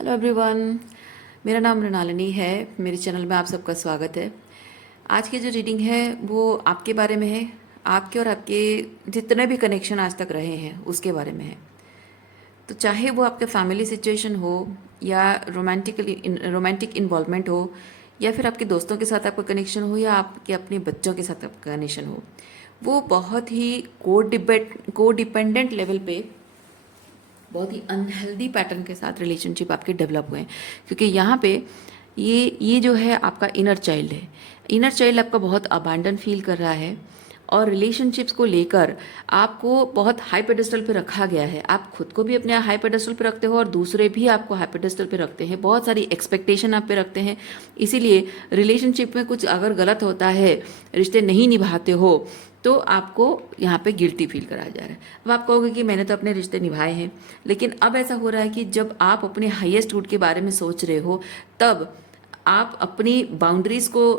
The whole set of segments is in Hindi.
Hello everyone. मेरा नाम मृणालिनी है। मेरे चैनल में आप सबका स्वागत है। आज की जो रीडिंग है वो आपके बारे में है। आपके और आपके जितने भी कनेक्शन आज तक रहे हैं उसके बारे में है। तो चाहे वो आपके फैमिली सिचुएशन हो या रोमांटिक इन्वॉल्वमेंट हो या फिर आपके दोस्तों के साथ आपका कनेक्शन हो या आपके अपने बच्चों के साथ आपका कनेक्शन हो, वो बहुत ही को डिपेंडेंट लेवल पे बहुत ही अनहेल्दी पैटर्न के साथ रिलेशनशिप आपके डेवलप हुए हैं। क्योंकि यहाँ पे ये जो है आपका इनर चाइल्ड है। इनर चाइल्ड आपका बहुत अबैंडन फील कर रहा है और रिलेशनशिप्स को लेकर आपको बहुत हाई पेडेस्टल पे रखा गया है। आप खुद को भी अपने हाई पेडेस्टल पे रखते हो और दूसरे भी आपको हाई पेडेस्टल पे रखते हैं। बहुत सारी एक्सपेक्टेशन आप पे रखते हैं। इसीलिए रिलेशनशिप में कुछ अगर गलत होता है, रिश्ते नहीं निभाते हो, तो आपको यहाँ पे गिल्टी फील कराया जा रहा है। अब आप कहोगे कि मैंने तो अपने रिश्ते निभाए हैं, लेकिन अब ऐसा हो रहा है कि जब आप अपने हाईएस्ट गुड के बारे में सोच रहे हो, तब आप अपनी बाउंड्रीज को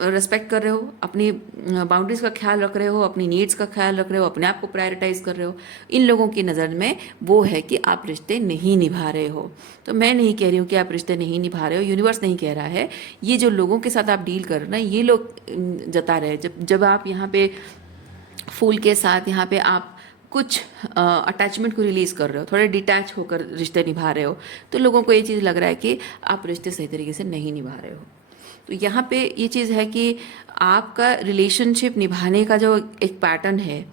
रेस्पेक्ट कर रहे हो, अपनी बाउंड्रीज का ख्याल रख रहे हो, अपनी नीड्स का ख्याल रख रहे हो, अपने आप को प्रायोरिटाइज कर रहे हो। इन लोगों की नज़र में वो है कि आप रिश्ते नहीं निभा रहे हो। तो मैं नहीं कह रही हूँ कि आप रिश्ते नहीं निभा रहे हो, यूनिवर्स नहीं कह रहा है। ये जो लोगों के साथ आप डील कर रहे हो ना, ये लोग जता रहे हैं। जब जब आप यहाँ पे फूल के साथ यहाँ पे आप कुछ अटैचमेंट को रिलीज कर रहे हो, थोड़े डिटैच होकर रिश्ते निभा रहे हो, तो लोगों को ये चीज़ लग रहा है कि आप रिश्ते सही तरीके से नहीं निभा रहे हो। तो यहाँ पे ये चीज़ है कि आपका रिलेशनशिप निभाने का जो एक पैटर्न है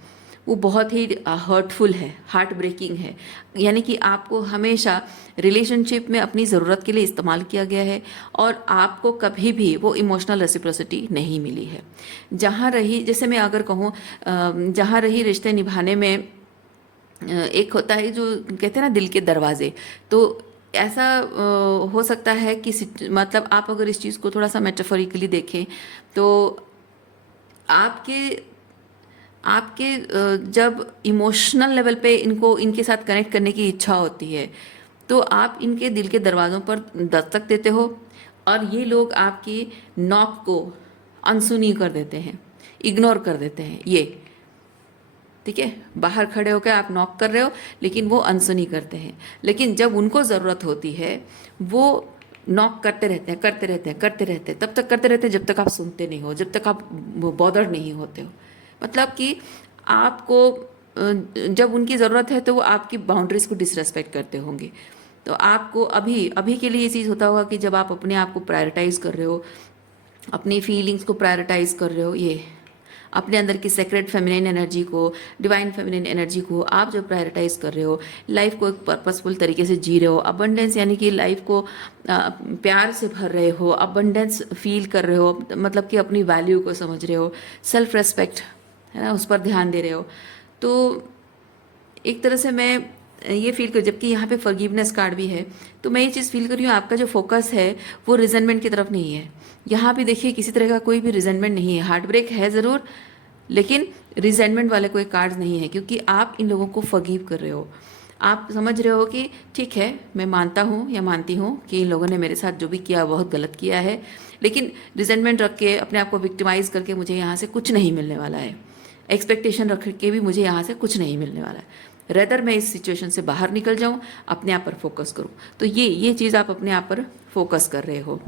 वो बहुत ही हर्टफुल है, हार्ट ब्रेकिंग है। यानी कि आपको हमेशा रिलेशनशिप में अपनी ज़रूरत के लिए इस्तेमाल किया गया है और आपको कभी भी वो इमोशनल रेसिप्रोसिटी नहीं मिली है। जहाँ रही, जैसे मैं अगर कहूँ, जहाँ रही रिश्ते निभाने में, एक होता है जो कहते हैं ना दिल के दरवाजे। तो ऐसा हो सकता है कि मतलब आप अगर इस चीज़ को थोड़ा सा मेटाफोरिकली देखें तो आपके आपके जब इमोशनल लेवल पे इनको इनके साथ कनेक्ट करने की इच्छा होती है, तो आप इनके दिल के दरवाज़ों पर दस्तक देते हो और ये लोग आपकी नॉक को अनसुनी कर देते हैं, इग्नोर कर देते हैं। ये ठीक है, बाहर खड़े होकर आप नॉक कर रहे हो लेकिन वो अनसुनी करते हैं। लेकिन जब उनको ज़रूरत होती है वो नॉक करते रहते हैं, करते रहते हैं, करते रहते हैं, तब तक करते रहते हैं जब तक आप सुनते नहीं हो, जब तक आप बॉदर नहीं होते हो। मतलब कि आपको जब उनकी ज़रूरत है तो वो आपकी बाउंड्रीज को डिसरेस्पेक्ट करते होंगे। तो आपको अभी अभी के लिए ये चीज़ होता होगा कि जब आप अपने आप को प्रायोरिटाइज कर रहे हो, अपनी फीलिंग्स को प्रायोरिटाइज कर रहे हो, ये अपने अंदर की सेक्रेट फेमिनिन एनर्जी को, डिवाइन फेमिनिन एनर्जी को आप जो प्रायोरिटाइज कर रहे हो, लाइफ को एक पर्पसफुल तरीके से जी रहे हो, अबंडेंस यानी कि लाइफ को प्यार से भर रहे हो, अबंडेंस फील कर रहे हो, मतलब कि अपनी वैल्यू को समझ रहे हो, सेल्फ रेस्पेक्ट है ना, उस पर ध्यान दे रहे हो। तो एक तरह से मैं ये फील कर, जबकि यहाँ पे फॉरगिवनेस कार्ड भी है, तो मैं ये चीज़ फील कर रही हूँ आपका जो फोकस है वो रिजेंटमेंट की तरफ नहीं है। यहाँ भी देखिए किसी तरह का कोई भी रिजेंटमेंट नहीं है। हार्ट ब्रेक है ज़रूर, लेकिन रिजेंटमेंट वाले कोई कार्ड्स नहीं है, क्योंकि आप इन लोगों को फॉरगिव कर रहे हो। आप समझ रहे हो कि ठीक है, मैं मानता हूँ या मानती हूँ कि इन लोगों ने मेरे साथ जो भी किया बहुत गलत किया है, लेकिन रिजेंटमेंट रख के अपने आप को विक्टिमाइज करके मुझे यहाँ से कुछ नहीं मिलने वाला है। एक्सपेक्टेशन रख के भी मुझे यहाँ से कुछ नहीं मिलने वाला है। रेदर मैं इस सिचुएशन से बाहर निकल जाऊँ, अपने आप पर फोकस करूँ। तो ये चीज़ आप अपने आप पर फोकस कर रहे हो।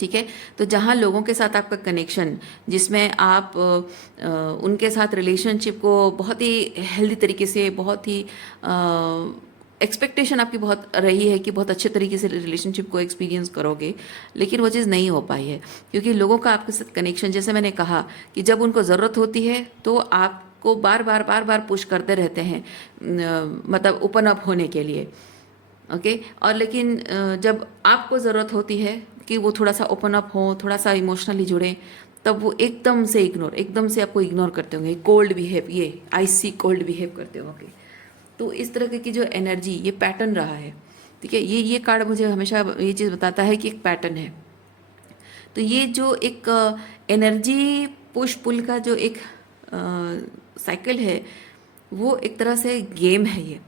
ठीक है, तो जहाँ लोगों के साथ आपका कनेक्शन, जिसमें आप उनके साथ रिलेशनशिप को बहुत ही हेल्दी तरीके से, बहुत ही एक्सपेक्टेशन आपकी बहुत रही है कि बहुत अच्छे तरीके से रिलेशनशिप को एक्सपीरियंस करोगे, लेकिन वो चीज़ नहीं हो पाई है। क्योंकि लोगों का आपके साथ कनेक्शन, जैसे मैंने कहा कि जब उनको ज़रूरत होती है तो आपको बार बार पुश करते रहते हैं, मतलब ओपन अप होने के लिए। ओके, और लेकिन जब आपको ज़रूरत होती है कि वो थोड़ा सा ओपन अप हो, थोड़ा सा इमोशनली जुड़े, तब वो एकदम से आपको इग्नोर करते होंगे। कोल्ड बिहेव, ये आइसी कोल्ड बिहेव करते होंगे। तो इस तरह की जो एनर्जी, ये पैटर्न रहा है। ठीक है, ये कार्ड मुझे हमेशा ये चीज़ बताता है कि एक पैटर्न है। तो ये जो एक एनर्जी पुश पुल का जो एक साइकिल है, वो एक तरह से गेम है ये।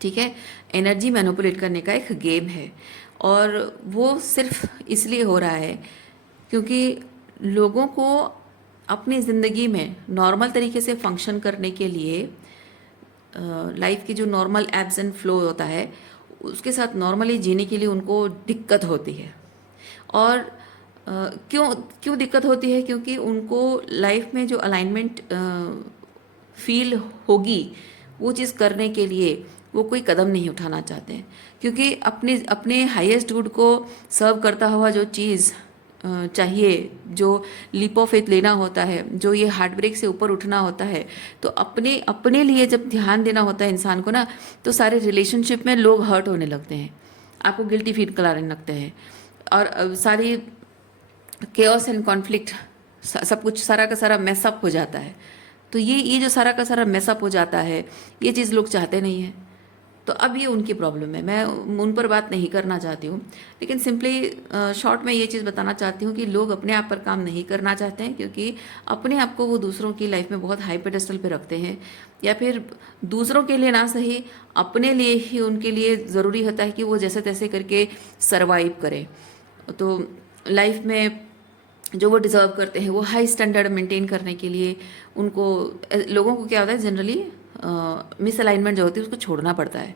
ठीक है, एनर्जी मैनिपुलेट करने का एक गेम है, और वो सिर्फ इसलिए हो रहा है क्योंकि लोगों को अपनी ज़िंदगी में नॉर्मल तरीके से फंक्शन करने के लिए, लाइफ की जो नॉर्मल एब्स एंड फ्लो होता है उसके साथ नॉर्मली जीने के लिए उनको दिक्कत होती है। और क्यों क्यों दिक्कत होती है? क्योंकि उनको लाइफ में जो अलाइनमेंट फील होगी, वो चीज़ करने के लिए वो कोई कदम नहीं उठाना चाहते हैं। क्योंकि अपने अपने हाईएस्ट गुड को सर्व करता हुआ जो चीज़ चाहिए, जो लीप ऑफ फेथ लेना होता है, जो ये हार्ट ब्रेक से ऊपर उठना होता है, तो अपने अपने लिए जब ध्यान देना होता है इंसान को ना, तो सारे रिलेशनशिप में लोग हर्ट होने लगते हैं, आपको गिल्टी फील कराने लगते हैं, और सारी केओस एंड कॉन्फ्लिक्ट, सब कुछ सारा का सारा मैसअप हो जाता है। तो ये जो सारा का सारा मैसअप हो जाता है, ये चीज़ लोग चाहते नहीं हैं। तो अब ये उनकी प्रॉब्लम है, मैं उन पर बात नहीं करना चाहती हूँ, लेकिन सिंपली शॉर्ट में ये चीज़ बताना चाहती हूँ कि लोग अपने आप पर काम नहीं करना चाहते हैं, क्योंकि अपने आप को वो दूसरों की लाइफ में बहुत हाई पेडेस्टल पे रखते हैं, या फिर दूसरों के लिए ना सही, अपने लिए ही उनके लिए ज़रूरी होता है कि वो जैसे तैसे करके सर्वाइव करें। तो लाइफ में जो वो डिज़र्व करते हैं, वो हाई स्टैंडर्ड मेंटेन करने के लिए उनको, लोगों को क्या होता है जनरली, मिस अलाइनमेंट जो होती है उसको छोड़ना पड़ता है।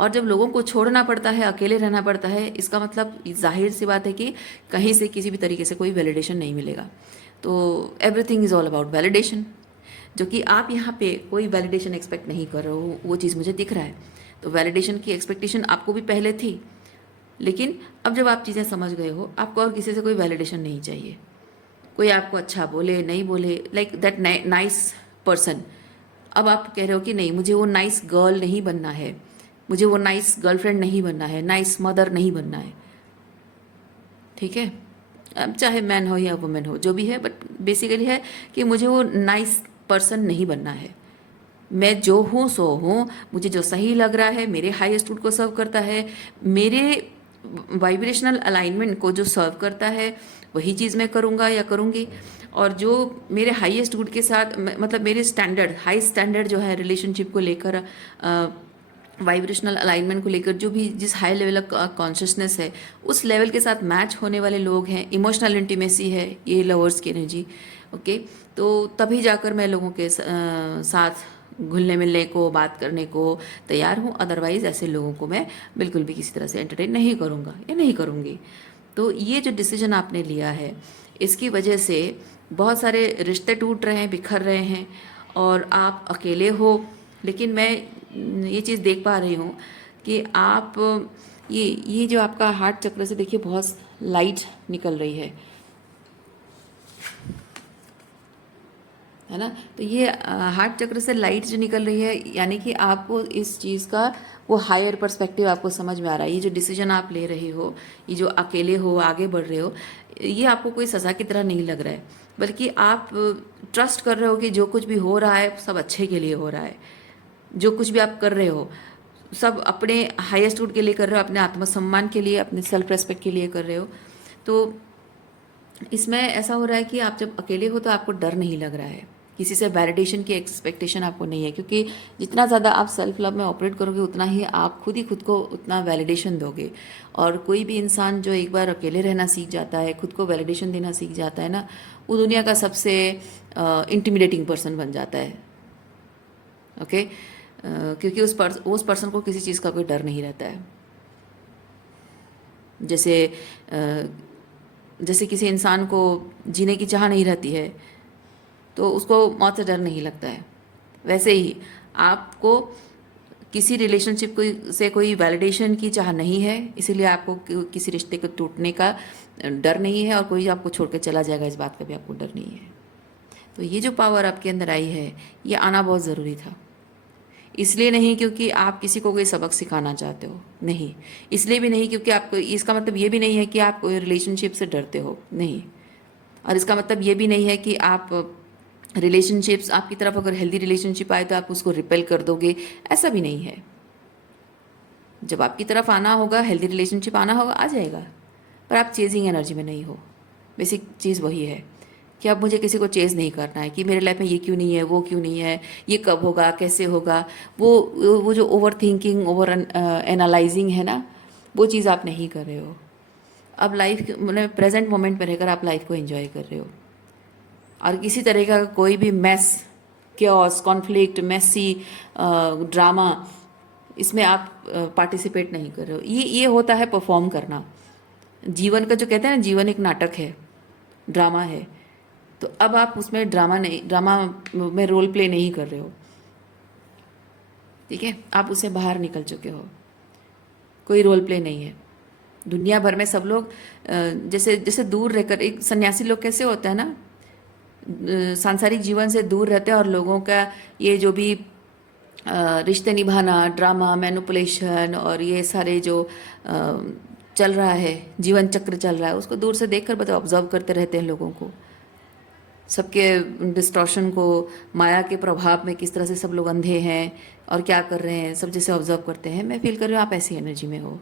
और जब लोगों को छोड़ना पड़ता है, अकेले रहना पड़ता है, इसका मतलब जाहिर सी बात है कि कहीं से किसी भी तरीके से कोई वैलिडेशन नहीं मिलेगा। तो everything is all about validation, जो कि आप यहाँ पे कोई वैलिडेशन एक्सपेक्ट नहीं कर रहे हो, वो चीज़ मुझे दिख रहा है। तो वैलिडेशन की एक्सपेक्टेशन आपको भी पहले थी, लेकिन अब जब आप चीज़ें समझ गए हो, आपको और किसी से कोई वैलिडेशन नहीं चाहिए। कोई आपको अच्छा बोले नहीं बोले, लाइक दैट नाइस पर्सन, अब आप कह रहे हो कि नहीं, मुझे वो नाइस गर्ल नहीं बनना है, मुझे वो नाइस गर्लफ्रेंड नहीं बनना है, नाइस मदर नहीं बनना है। ठीक है, अब चाहे मैन हो या वुमेन हो, जो भी है, बट बेसिकली है कि मुझे वो नाइस पर्सन नहीं बनना है। मैं जो हूँ सो हूँ, मुझे जो सही लग रहा है, मेरे हाईएस्ट गुड को सर्व करता है, मेरे वाइब्रेशनल अलाइनमेंट को जो सर्व करता है, वही चीज़ मैं करूँगा या करूँगी। और जो मेरे हाईएस्ट गुड के साथ, मतलब मेरे स्टैंडर्ड, हाई स्टैंडर्ड जो है रिलेशनशिप को लेकर, वाइब्रेशनल अलाइनमेंट को लेकर, जो भी जिस हाई लेवल का कॉन्शियसनेस है, उस लेवल के साथ मैच होने वाले लोग हैं, इमोशनल इंटीमेसी है, ये लवर्स की एनर्जी। ओके, तो तभी जाकर मैं लोगों के साथ घुलने मिलने को, बात करने को तैयार हूँ। अदरवाइज़ ऐसे लोगों को मैं बिल्कुल भी किसी तरह से एंटरटेन नहीं करूँगा या नहीं करूँगी। तो ये जो डिसीजन आपने लिया है, इसकी वजह से बहुत सारे रिश्ते टूट रहे हैं, बिखर रहे हैं, और आप अकेले हो। लेकिन मैं ये चीज़ देख पा रही हूँ कि आप, ये जो आपका हार्ट चक्र से देखिए बहुत लाइट निकल रही है ना। तो ये हार्ट चक्र से लाइट जो निकल रही है, यानी कि आपको इस चीज़ का वो हायर पर्सपेक्टिव आपको समझ में आ रहा है। ये जो डिसीजन आप ले रहे हो, ये जो अकेले हो आगे बढ़ रहे हो, ये आपको कोई सज़ा की तरह नहीं लग रहा है, बल्कि आप ट्रस्ट कर रहे हो कि जो कुछ भी हो रहा है सब अच्छे के लिए हो रहा है। जो कुछ भी आप कर रहे हो, सब अपने हाईएस्ट गुड के लिए कर रहे हो, अपने आत्मसम्मान के लिए, अपने सेल्फ रेस्पेक्ट के लिए कर रहे हो। तो इसमें ऐसा हो रहा है कि आप जब अकेले हो तो आपको डर नहीं लग रहा है, किसी से वैलिडेशन की एक्सपेक्टेशन आपको नहीं है, क्योंकि जितना ज़्यादा आप सेल्फ लव में ऑपरेट करोगे, उतना ही आप खुद ही खुद को उतना वैलिडेशन दोगे। और कोई भी इंसान जो एक बार अकेले रहना सीख जाता है, खुद को वैलिडेशन देना सीख जाता है ना, वो दुनिया का सबसे इंटिमिडेटिंग पर्सन बन जाता है। ओके, क्योंकि उस पर्सन को किसी चीज़ का कोई डर नहीं रहता है। जैसे किसी इंसान को जीने की चाह नहीं रहती है, तो उसको मौत से डर नहीं लगता है, वैसे ही आपको किसी रिलेशनशिप से कोई वैलिडेशन की चाह नहीं है, इसीलिए आपको किसी रिश्ते को टूटने का डर नहीं है, और कोई आपको छोड़ कर चला जाएगा इस बात का भी आपको डर नहीं है। तो ये जो पावर आपके अंदर आई है, ये आना बहुत ज़रूरी था। इसलिए नहीं क्योंकि आप किसी को कोई सबक सिखाना चाहते हो, नहीं। इसलिए भी नहीं क्योंकि आपको, इसका मतलब ये भी नहीं है कि आप कोई रिलेशनशिप से डरते हो, नहीं। और इसका मतलब ये भी नहीं है कि आप रिलेशनशिप्स, आपकी तरफ अगर हेल्दी रिलेशनशिप आए तो आप उसको रिपेल कर दोगे, ऐसा भी नहीं है। जब आपकी तरफ आना होगा, हेल्दी रिलेशनशिप आना होगा, आ जाएगा, पर आप चेजिंग एनर्जी में नहीं हो। बेसिक चीज़ वही है कि अब मुझे किसी को चेज़ नहीं करना है कि मेरे लाइफ में ये क्यों नहीं है, वो क्यों नहीं है, ये कब होगा, कैसे होगा। वो जो ओवर थिंकिंग, ओवर एनालाइजिंग है ना, वो चीज़ आप नहीं कर रहे हो। अब लाइफ, मतलब प्रेजेंट मोमेंट में रहकर आप लाइफ को एंजॉय कर रहे हो, और किसी तरह का कोई भी mess, chaos, conflict, messy drama, इसमें आप पार्टिसिपेट नहीं कर रहे हो। ये होता है परफॉर्म करना। जीवन का जो कहते हैं ना, जीवन एक नाटक है, ड्रामा है। तो अब आप उसमें ड्रामा में रोल प्ले नहीं कर रहे हो, ठीक है। आप उससे बाहर निकल चुके हो, कोई रोल प्ले नहीं है। दुनिया भर में सब लोग जैसे जैसे दूर रहकर, एक सन्यासी लोग कैसे होता है ना, सांसारिक जीवन से दूर रहते हैं और लोगों का ये जो भी रिश्ते निभाना, ड्रामा, मैनिपुलेशन और ये सारे जो चल रहा है, जीवन चक्र चल रहा है, उसको दूर से देखकर बस ऑब्जर्व करते रहते हैं लोगों को, सबके डिस्टॉर्शन को, माया के प्रभाव में किस तरह से सब लोग अंधे हैं और क्या कर रहे हैं, सब जैसे ऑब्जर्व करते हैं। मैं फील कर रही हूँ आप ऐसी एनर्जी में हो,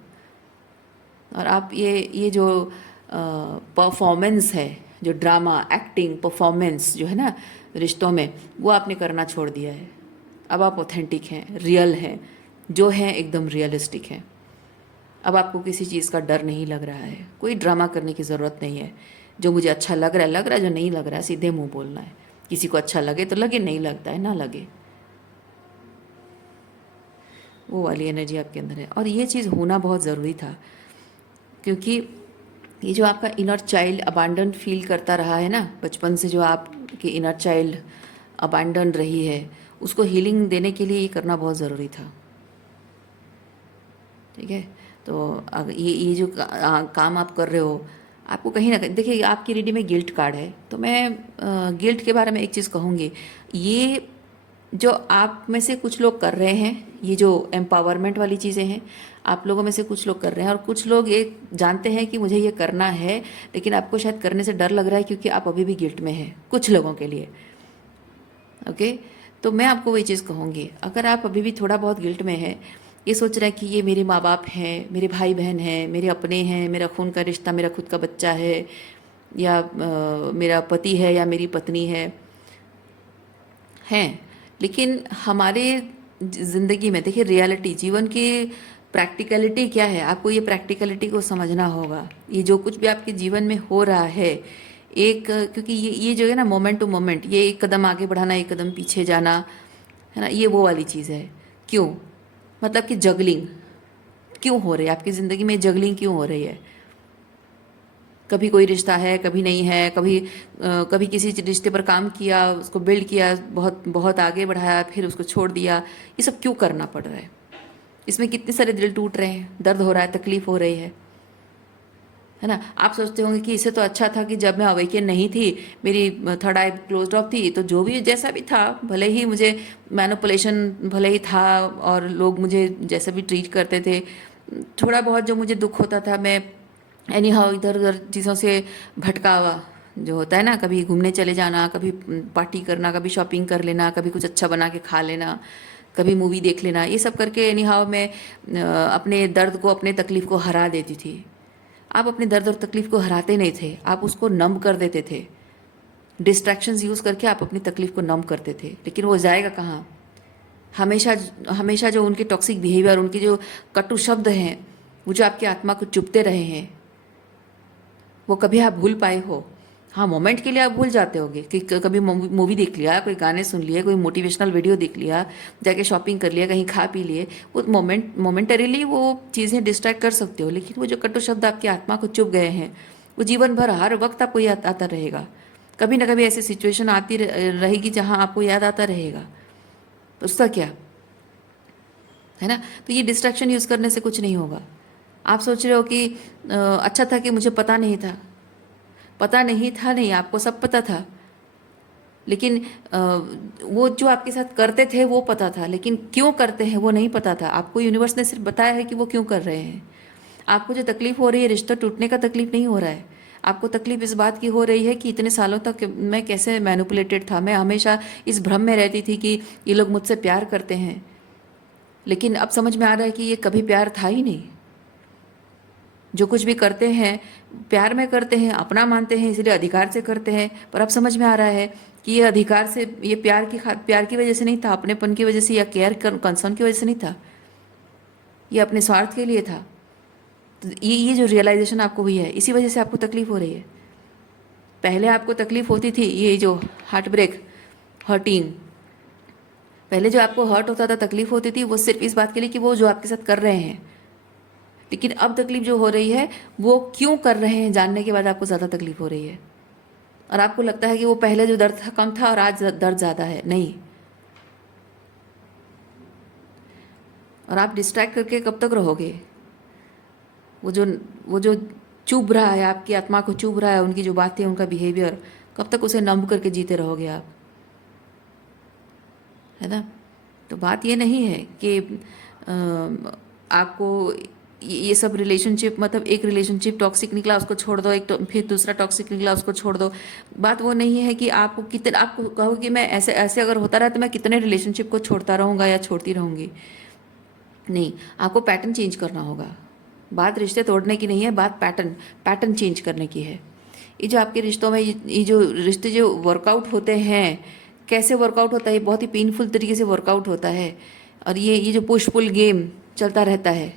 और आप ये जो परफॉर्मेंस है, जो ड्रामा, एक्टिंग, परफॉर्मेंस जो है ना रिश्तों में, वो आपने करना छोड़ दिया है। अब आप ऑथेंटिक हैं, रियल हैं, जो हैं एकदम रियलिस्टिक हैं। अब आपको किसी चीज़ का डर नहीं लग रहा है, कोई ड्रामा करने की ज़रूरत नहीं है। जो मुझे अच्छा लग रहा है लग रहा है, जो नहीं लग रहा है सीधे मुंह बोलना है। किसी को अच्छा लगे तो लगे, नहीं लगता है ना लगे। वो वाली एनर्जी आपके अंदर है, और ये चीज़ होना बहुत ज़रूरी था, क्योंकि ये जो आपका इनर चाइल्ड अबांडन फील करता रहा है ना बचपन से, जो आपकी इनर चाइल्ड अबांडन रही है, उसको हीलिंग देने के लिए ये करना बहुत ज़रूरी था, ठीक है। तो ये जो काम आप कर रहे हो, आपको कहीं ना कहीं, देखिए आपकी रीडिंग में गिल्ट कार्ड है, तो मैं गिल्ट के बारे में एक चीज़ कहूँगी। ये जो आप में से कुछ लोग कर रहे हैं, ये जो एम्पावरमेंट वाली चीज़ें हैं, आप लोगों में से कुछ लोग कर रहे हैं, और कुछ लोग ये जानते हैं कि मुझे ये करना है, लेकिन आपको शायद करने से डर लग रहा है क्योंकि आप अभी भी गिल्ट में हैं कुछ लोगों के लिए, ओके। तो मैं आपको वही चीज़ कहूँगी, अगर आप अभी भी थोड़ा बहुत गिल्ट में है, ये सोच रहा है कि ये मेरे माँ बाप हैं, मेरे भाई बहन हैं, मेरे अपने हैं, मेरा खून का रिश्ता, मेरा खुद का बच्चा है, या मेरा पति है या मेरी पत्नी हैं, लेकिन हमारे ज़िंदगी में देखिए रियलिटी, जीवन की प्रैक्टिकलिटी क्या है, आपको ये प्रैक्टिकलिटी को समझना होगा। ये जो कुछ भी आपके जीवन में हो रहा है, एक क्योंकि ये जो है ना, मोमेंट टू मोमेंट, ये एक कदम आगे बढ़ाना, एक कदम पीछे जाना, है ना, ये वो वाली चीज़ है। क्यों? मतलब कि जगलिंग क्यों हो रही है आपकी ज़िंदगी में, जगलिंग क्यों हो रही है? कभी कोई रिश्ता है, कभी नहीं है, कभी किसी रिश्ते पर काम किया, उसको बिल्ड किया, बहुत बहुत आगे बढ़ाया, फिर उसको छोड़ दिया। ये सब क्यों करना पड़ रहा है? इसमें कितने सारे दिल टूट रहे हैं, दर्द हो रहा है, तकलीफ हो रही है ना। आप सोचते होंगे कि इससे तो अच्छा था कि जब मैं अवेकन नहीं थी, मेरी थर्ड आई क्लोज ऑफ थी, तो जो भी जैसा भी था, भले ही मुझे मैनिपुलेशन भले ही था और लोग मुझे जैसा भी ट्रीट करते थे, थोड़ा बहुत जो मुझे दुख होता था, मैं एनी हाउ इधर उधर चीज़ों से भटकावा जो होता है ना, कभी घूमने चले जाना, कभी पार्टी करना, कभी शॉपिंग कर लेना, कभी कुछ अच्छा बना के खा लेना, कभी मूवी देख लेना, ये सब करके एनी हाउ मैं अपने दर्द को, अपने तकलीफ़ को हरा देती थी। आप अपने दर्द और तकलीफ़ को हराते नहीं थे, आप उसको नम कर देते थे। डिस्ट्रैक्शंस यूज़ करके आप अपनी तकलीफ़ को नम करते थे, लेकिन वो जाएगा कहाँ? हमेशा हमेशा जो उनके टॉक्सिक बिहेवियर, उनके जो कटु शब्द हैं, वो जो आपकी आत्मा को चुभते रहे हैं, वो कभी आप भूल पाए हो? हाँ, मोमेंट के लिए आप भूल जाते होगे कि कभी मूवी देख लिया, कोई गाने सुन लिए, कोई मोटिवेशनल वीडियो देख लिया, जाके शॉपिंग कर लिया, कहीं खा पी लिए, वो मोमेंटरीली वो चीज़ें डिस्ट्रैक्ट कर सकते हो, लेकिन वो जो कटु शब्द आपकी आत्मा को चुभ गए हैं, वो जीवन भर हर वक्त आपको याद आता रहेगा। कभी ना कभी ऐसी सिचुएशन आती रहेगी जहाँ आपको याद आता रहेगा, तो उसका क्या है ना। तो ये डिस्ट्रैक्शन यूज़ करने से कुछ नहीं होगा। आप सोच रहे हो कि अच्छा था कि मुझे पता नहीं था, पता नहीं था, नहीं, आपको सब पता था, लेकिन वो जो आपके साथ करते थे वो पता था, लेकिन क्यों करते हैं वो नहीं पता था आपको। यूनिवर्स ने सिर्फ बताया है कि वो क्यों कर रहे हैं। आपको जो तकलीफ हो रही है, रिश्ता टूटने का तकलीफ नहीं हो रहा है, आपको तकलीफ इस बात की हो रही है कि इतने सालों तक मैं कैसे मैनिपुलेटेड था, मैं हमेशा इस भ्रम में रहती थी कि ये लोग मुझसे प्यार करते हैं, लेकिन अब समझ में आ रहा है कि ये कभी प्यार था ही नहीं। जो कुछ भी करते हैं प्यार में करते हैं, अपना मानते हैं, इसलिए अधिकार से करते हैं, पर अब समझ में आ रहा है कि ये अधिकार से, ये प्यार की वजह से नहीं था, अपनेपन की वजह से या केयर कंसर्न की वजह से नहीं था, ये अपने स्वार्थ के लिए था। तो ये जो रियलाइजेशन आपको हुई है, इसी वजह से आपको तकलीफ हो रही है। पहले आपको तकलीफ होती थी ये जो हार्ट ब्रेक, हर्टिंग, पहले जो आपको हर्ट होता था, तकलीफ होती थी, वो सिर्फ इस बात के लिए कि वो जो आपके साथ कर रहे हैं। लेकिन अब तकलीफ जो हो रही है वो क्यों कर रहे हैं जानने के बाद आपको ज़्यादा तकलीफ हो रही है, और आपको लगता है कि वो पहले जो दर्द था कम था और आज दर्द ज़्यादा है। नहीं। और आप डिस्ट्रैक्ट करके कब तक रहोगे? वो जो वो जो चुभ रहा है, आपकी आत्मा को चुभ रहा है, उनकी जो बातें, उनका बिहेवियर, कब तक उसे नंब करके जीते रहोगे आप? है ना? तो बात ये नहीं है कि आपको ये सब रिलेशनशिप, मतलब एक रिलेशनशिप टॉक्सिक निकला उसको छोड़ दो, एक तो फिर दूसरा टॉक्सिक निकला उसको छोड़ दो। बात वो नहीं है कि आपको कितने, आपको कहो कि मैं ऐसे ऐसे अगर होता रहा तो मैं कितने रिलेशनशिप को छोड़ता रहूँगा या छोड़ती रहूँगी। नहीं, आपको पैटर्न चेंज करना होगा। बात रिश्ते तोड़ने की नहीं है, बात पैटर्न चेंज करने की है। ये जो आपके रिश्तों में ये जो रिश्ते जो वर्कआउट होते हैं, कैसे वर्कआउट होता है? ये बहुत ही पेनफुल तरीके से वर्कआउट होता है। और ये जो पुश पुल गेम चलता रहता है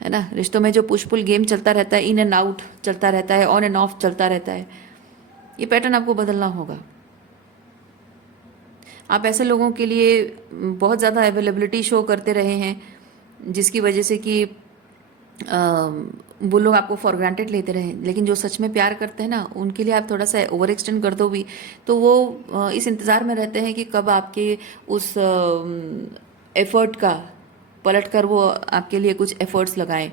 ना? रिश्तों में जो पुश पुल गेम चलता रहता है, इन एंड आउट चलता रहता है, ऑन एंड ऑफ चलता रहता है, ये पैटर्न आपको बदलना होगा। आप ऐसे लोगों के लिए बहुत ज़्यादा अवेलेबिलिटी शो करते रहे हैं, जिसकी वजह से कि वो लोग आपको फॉर ग्रांटेड लेते रहे। लेकिन जो सच में प्यार करते हैं ना, उनके लिए आप थोड़ा सा ओवर एक्सटेंड कर दो भी, तो वो इस इंतज़ार में रहते हैं कि कब आपके उस एफर्ट का पलट कर वो आपके लिए कुछ एफर्ट्स लगाएं।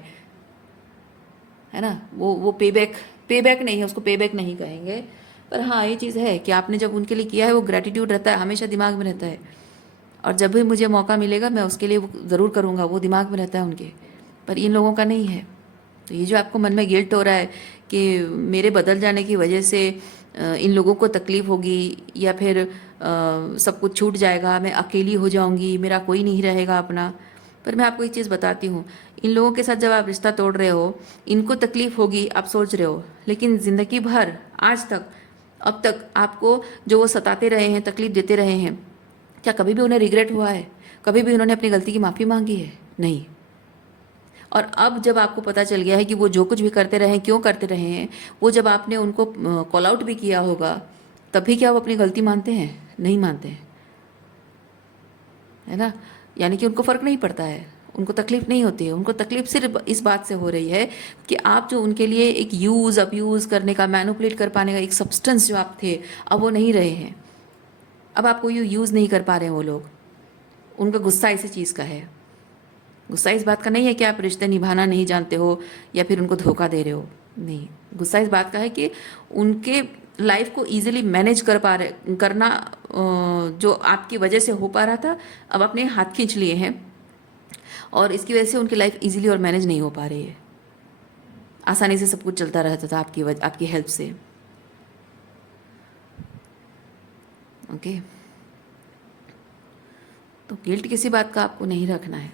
है ना? वो पे बैक नहीं है, उसको पे बैक नहीं कहेंगे, पर हाँ ये चीज़ है कि आपने जब उनके लिए किया है, वो ग्रेटिट्यूड रहता है, हमेशा दिमाग में रहता है। और जब भी मुझे मौका मिलेगा मैं उसके लिए वो ज़रूर करूँगा, वो दिमाग में रहता है उनके। पर इन लोगों का नहीं है। तो ये जो आपको मन में गिल्ट हो रहा है कि मेरे बदल जाने की वजह से इन लोगों को तकलीफ़ होगी, या फिर सब कुछ छूट जाएगा, मैं अकेली हो जाऊंगी, मेरा कोई नहीं रहेगा अपना। पर मैं आपको एक चीज़ बताती हूँ, इन लोगों के साथ जब आप रिश्ता तोड़ रहे हो, इनको तकलीफ़ होगी आप सोच रहे हो, लेकिन ज़िंदगी भर आज तक, अब तक आपको जो वो सताते रहे हैं, तकलीफ़ देते रहे हैं, क्या कभी भी उन्हें रिग्रेट हुआ है? कभी भी उन्होंने अपनी गलती की माफ़ी मांगी है? नहीं। और अब जब आपको पता चल गया है कि वो जो कुछ भी करते रहे, क्यों करते रहे हैं, वो जब आपने उनको कॉल आउट भी किया होगा, तभी क्या वो अपनी गलती मानते हैं? नहीं मानते हैं। है ना? यानी कि उनको फ़र्क नहीं पड़ता है, उनको तकलीफ़ नहीं होती है। उनको तकलीफ़ सिर्फ इस बात से हो रही है कि आप जो उनके लिए एक यूज़ अब्यूज़ करने का, मैनिपुलेट कर पाने का एक सब्सटेंस जो आप थे, अब वो नहीं रहे हैं। अब आपको यूज़ नहीं कर पा रहे हैं वो लोग। उनका गुस्सा इसी चीज़ का है। गुस्सा इस बात का नहीं है कि आप रिश्ते निभाना नहीं जानते हो या फिर उनको धोखा दे रहे हो। नहीं, गुस्सा इस बात का है कि उनके लाइफ को इजीली मैनेज करना जो आपकी वजह से हो पा रहा था, अब अपने हाथ खींच लिए हैं, और इसकी वजह से उनकी लाइफ इजीली और मैनेज नहीं हो पा रही है। आसानी से सब कुछ चलता रहता था आपकी हेल्प से। ओके, तो गिल्ट किसी बात का आपको नहीं रखना है,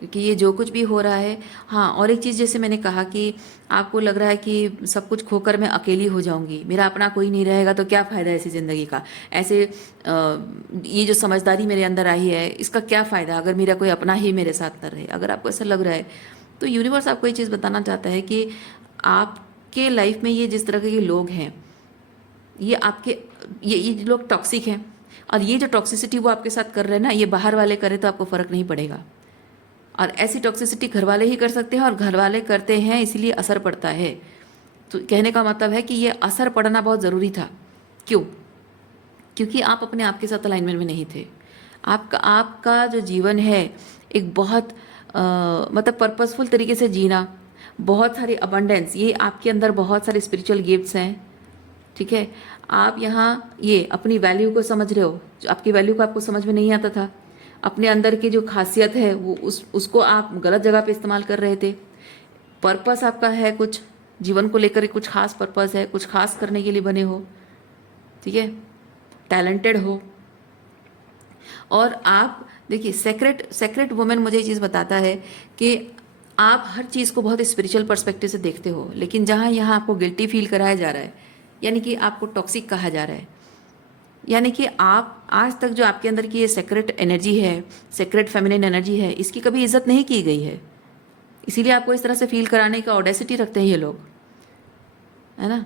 क्योंकि ये जो कुछ भी हो रहा है। हाँ, और एक चीज़ जैसे मैंने कहा कि आपको लग रहा है कि सब कुछ खोकर मैं अकेली हो जाऊंगी, मेरा अपना कोई नहीं रहेगा, तो क्या फ़ायदा ऐसी ज़िंदगी का? ऐसे ये जो समझदारी मेरे अंदर आई है, इसका क्या फ़ायदा अगर मेरा कोई अपना ही मेरे साथ न रहे? अगर आपको ऐसा लग रहा है, तो यूनिवर्स आपको ये चीज़ बताना चाहता है कि आपके लाइफ में ये जिस तरह के लोग हैं, ये आपके ये लोग टॉक्सिक हैं, और ये जो टॉक्सिसिटी वो आपके साथ कर रहे हैं ना, ये बाहर वाले करें तो आपको फ़र्क नहीं पड़ेगा। और ऐसी टॉक्सिसिटी घर वाले ही कर सकते हैं, और घर वाले करते हैं इसीलिए असर पड़ता है। तो कहने का मतलब है कि ये असर पड़ना बहुत ज़रूरी था। क्यों? क्योंकि आप अपने आप के साथ अलाइनमेंट में नहीं थे। आपका जो जीवन है एक बहुत मतलब पर्पसफुल तरीके से जीना, बहुत सारी अबंडेंस, ये आपके अंदर बहुत सारे स्पिरिचुअल गिफ्ट्स हैं। ठीक है, आप यहाँ ये अपनी वैल्यू को समझ रहे हो, जो आपकी वैल्यू को आपको समझ में नहीं आता था। अपने अंदर की जो खासियत है वो उसको आप गलत जगह पे इस्तेमाल कर रहे थे। पर्पस आपका है, कुछ जीवन को लेकर कुछ खास पर्पस है, कुछ खास करने के लिए बने हो। ठीक है, टैलेंटेड हो। और आप देखिए, सेक्रेट वुमेन मुझे ये चीज़ बताता है कि आप हर चीज़ को बहुत स्पिरिचुअल पर्सपेक्टिव से देखते हो, लेकिन जहाँ यहाँ आपको गिल्टी फील कराया जा रहा है, यानी कि आपको टॉक्सिक कहा जा रहा है, यानी कि आप आज तक जो आपके अंदर की ये सेक्रेट एनर्जी है, सेक्रेट फेमिनिन एनर्जी है, इसकी कभी इज्जत नहीं की गई है। इसीलिए आपको इस तरह से फील कराने का ऑडेसिटी रखते हैं ये लोग, है ना?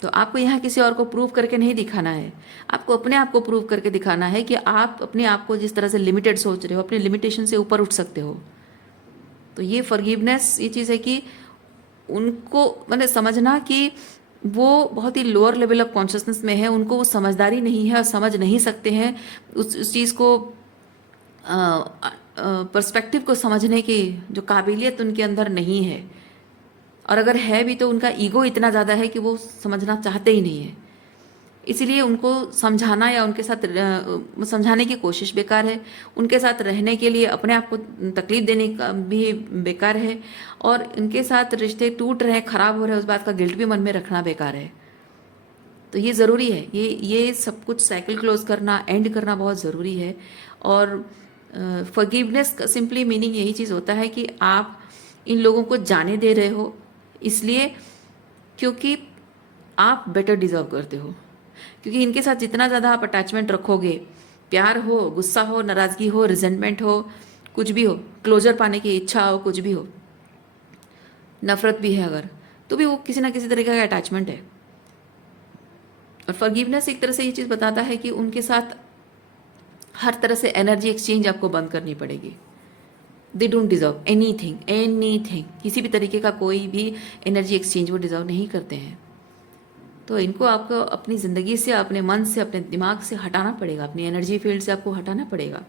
तो आपको यहाँ किसी और को प्रूव करके नहीं दिखाना है, आपको अपने आप को प्रूव करके दिखाना है कि आप अपने आप को जिस तरह से लिमिटेड सोच रहे हो, अपने लिमिटेशन से ऊपर उठ सकते हो। तो ये फॉरगिवनेस ये चीज़ है कि उनको मैंने समझना कि वो बहुत ही लोअर लेवल ऑफ कॉन्शियसनेस में है, उनको वो समझदारी नहीं है और समझ नहीं सकते हैं उस चीज़ को, पर्सपेक्टिव को समझने की जो काबिलियत उनके अंदर नहीं है। और अगर है भी तो उनका ईगो इतना ज़्यादा है कि वो समझना चाहते ही नहीं है। इसीलिए उनको समझाना या उनके साथ समझाने की कोशिश बेकार है, उनके साथ रहने के लिए अपने आप को तकलीफ देने का भी बेकार है, और उनके साथ रिश्ते टूट रहे हैं, ख़राब हो रहे हैं, उस बात का गिल्ट भी मन में रखना बेकार है। तो ये ज़रूरी है, ये सब कुछ साइकिल क्लोज करना, एंड करना बहुत ज़रूरी है। और फॉरगिवनेस का सिंपली मीनिंग यही चीज़ होता है कि आप इन लोगों को जाने दे रहे हो, इसलिए क्योंकि आप बेटर डिज़र्व करते हो। क्योंकि इनके साथ जितना ज़्यादा आप अटैचमेंट रखोगे, प्यार हो, गुस्सा हो, नाराज़गी हो, रिजेंटमेंट हो, कुछ भी हो, क्लोजर पाने की इच्छा हो, कुछ भी हो, नफरत भी है अगर, तो भी वो किसी ना किसी तरीके का अटैचमेंट है। और फॉरगिवनेस एक तरह से ये चीज़ बताता है कि उनके साथ हर तरह से एनर्जी एक्सचेंज आपको बंद करनी पड़ेगी। दे डोंट डिज़र्व एनीथिंग, किसी भी तरीके का कोई भी एनर्जी एक्सचेंज वो डिज़र्व नहीं करते हैं। तो इनको आपको अपनी ज़िंदगी से, अपने मन से, अपने दिमाग से हटाना पड़ेगा, अपनी एनर्जी फील्ड से आपको हटाना पड़ेगा।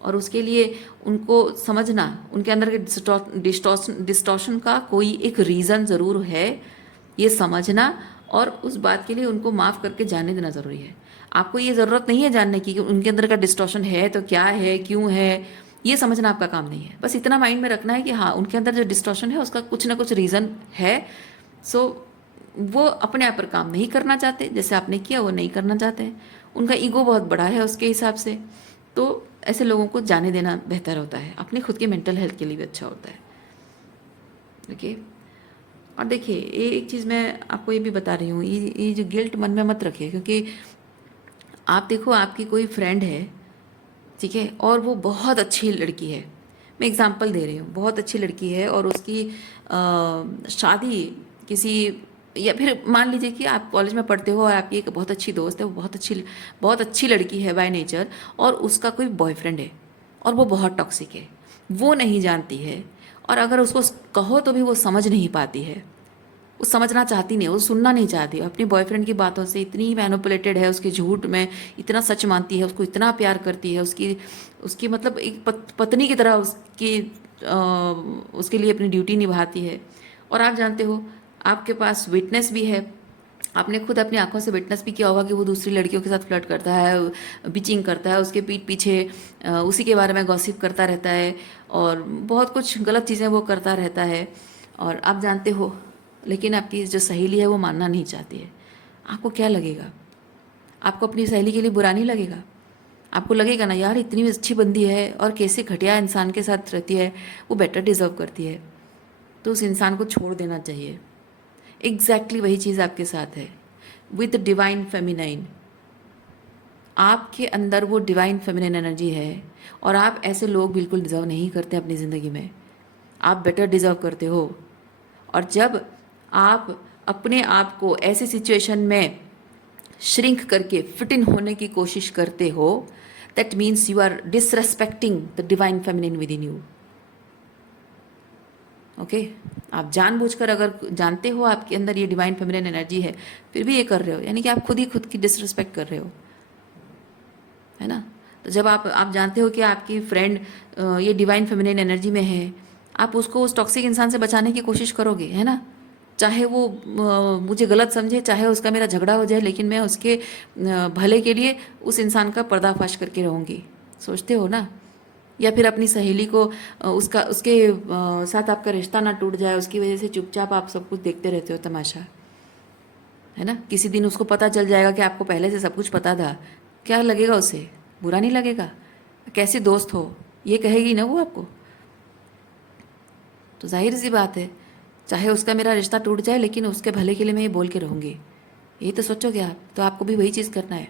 और उसके लिए उनको समझना, उनके अंदर के डिस्टॉर्शन का कोई एक रीज़न ज़रूर है, ये समझना, और उस बात के लिए उनको माफ़ करके जाने देना ज़रूरी है। आपको ये ज़रूरत नहीं है जानने की कि उनके अंदर का डिस्टॉर्शन है तो क्या है, क्यों है, ये समझना आपका काम नहीं है। बस इतना माइंड में रखना है कि हाँ, उनके अंदर जो डिस्टॉर्शन है उसका कुछ ना कुछ रीज़न है। सो वो अपने आप पर काम नहीं करना चाहते, जैसे आपने किया वो नहीं करना चाहते हैं, उनका ईगो बहुत बड़ा है उसके हिसाब से। तो ऐसे लोगों को जाने देना बेहतर होता है, अपने खुद की मेंटल हेल्थ के लिए भी अच्छा होता है। ओके। और देखिए, ये एक चीज़ मैं आपको ये भी बता रही हूँ, ये जो गिल्ट मन में मत रखिए, क्योंकि आप देखो आपकी कोई फ्रेंड है, ठीक है, और वो बहुत अच्छी लड़की है, मैं एग्जांपल दे रही हूँ, बहुत अच्छी लड़की है और उसकी शादी किसी, या फिर मान लीजिए कि आप कॉलेज में पढ़ते हो और आपकी एक बहुत अच्छी दोस्त है, वो बहुत अच्छी लड़की है बाय नेचर, और उसका कोई बॉयफ्रेंड है और वो बहुत टॉक्सिक है, वो नहीं जानती है, और अगर उसको कहो तो भी वो समझ नहीं पाती है, वो समझना चाहती नहीं, वो सुनना नहीं चाहती, अपनी बॉयफ्रेंड की बातों से इतनी मैनिपुलेटेड है, उसके झूठ में इतना सच मानती है, उसको इतना प्यार करती है, उसकी मतलब एक पत्नी की तरह उसके लिए अपनी ड्यूटी निभाती है। और आप जानते हो, आपके पास विटनेस भी है, आपने खुद अपनी आंखों से विटनेस भी किया होगा कि वो दूसरी लड़कियों के साथ फ्लर्ट करता है, बिचिंग करता है, उसके पीठ पीछे उसी के बारे में गॉसिप करता रहता है, और बहुत कुछ गलत चीज़ें वो करता रहता है, और आप जानते हो। लेकिन आपकी जो सहेली है वो मानना नहीं चाहती है। आपको क्या लगेगा? आपको अपनी सहेली के लिए बुरा नहीं लगेगा? आपको लगेगा ना, यार इतनी अच्छी बंदी है और कैसे घटिया इंसान के साथ रहती है, वो बेटर डिजर्व करती है, तो उस इंसान को छोड़ देना चाहिए। एग्जैक्टली वही चीज़ आपके साथ है विद डिवाइन फेमिनाइन। आपके अंदर वो डिवाइन फेमिनाइन एनर्जी है, और आप ऐसे लोग बिल्कुल डिज़र्व नहीं करते अपनी ज़िंदगी में। आप बेटर डिज़र्व करते हो। और जब आप अपने आप को ऐसी सिचुएशन में श्रिंक करके फिट इन होने की कोशिश करते हो, that means you are disrespecting the divine feminine within you. Okay, आप जानबूझकर, अगर जानते हो आपके अंदर ये डिवाइन फेमिनिन एनर्जी है, फिर भी ये कर रहे हो, यानी कि आप खुद ही खुद की डिसरिस्पेक्ट कर रहे हो, है ना। तो जब आप जानते हो कि आपकी फ्रेंड ये डिवाइन फेमिनिन एनर्जी में है, आप उसको उस टॉक्सिक इंसान से बचाने की कोशिश करोगे, है ना। चाहे वो मुझे गलत समझे, चाहे उसका मेरा झगड़ा हो जाए, लेकिन मैं उसके भले के लिए उस इंसान का पर्दाफाश करके रहूँगी, सोचते हो ना। या फिर अपनी सहेली को उसके साथ आपका रिश्ता ना टूट जाए, उसकी वजह से चुपचाप आप सब कुछ देखते रहते हो तमाशा, है ना। किसी दिन उसको पता चल जाएगा कि आपको पहले से सब कुछ पता था, क्या लगेगा उसे? बुरा नहीं लगेगा? कैसी दोस्त हो, ये कहेगी ना वो आपको। तो जाहिर सी बात है, चाहे उसका मेरा रिश्ता टूट जाए, लेकिन उसके भले के लिए मैं ये बोल के रहूँगी, यही तो सोचोगे आप। तो आपको भी वही चीज़ करना है।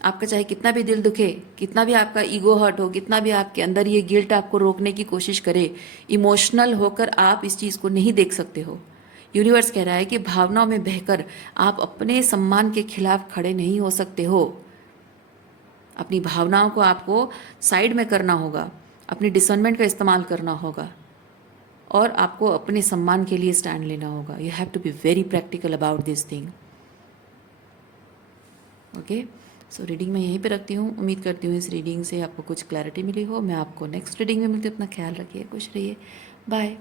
आपका चाहे कितना भी दिल दुखे, कितना भी आपका ईगो हर्ट हो, कितना भी आपके अंदर ये गिल्ट आपको रोकने की कोशिश करे, इमोशनल होकर आप इस चीज़ को नहीं देख सकते हो। यूनिवर्स कह रहा है कि भावनाओं में बहकर आप अपने सम्मान के खिलाफ खड़े नहीं हो सकते हो। अपनी भावनाओं को आपको साइड में करना होगा, अपनी डिसर्नमेंट का इस्तेमाल करना होगा और आपको अपने सम्मान के लिए स्टैंड लेना होगा। You have to be very practical about this thing. Okay, so reading मैं यहीं पे रखती हूँ। उम्मीद करती हूँ इस रीडिंग से आपको कुछ क्लैरिटी मिली हो। मैं आपको नेक्स्ट रीडिंग में मिलती हूँ। अपना ख्याल रखिए, खुश रहिए, बाय।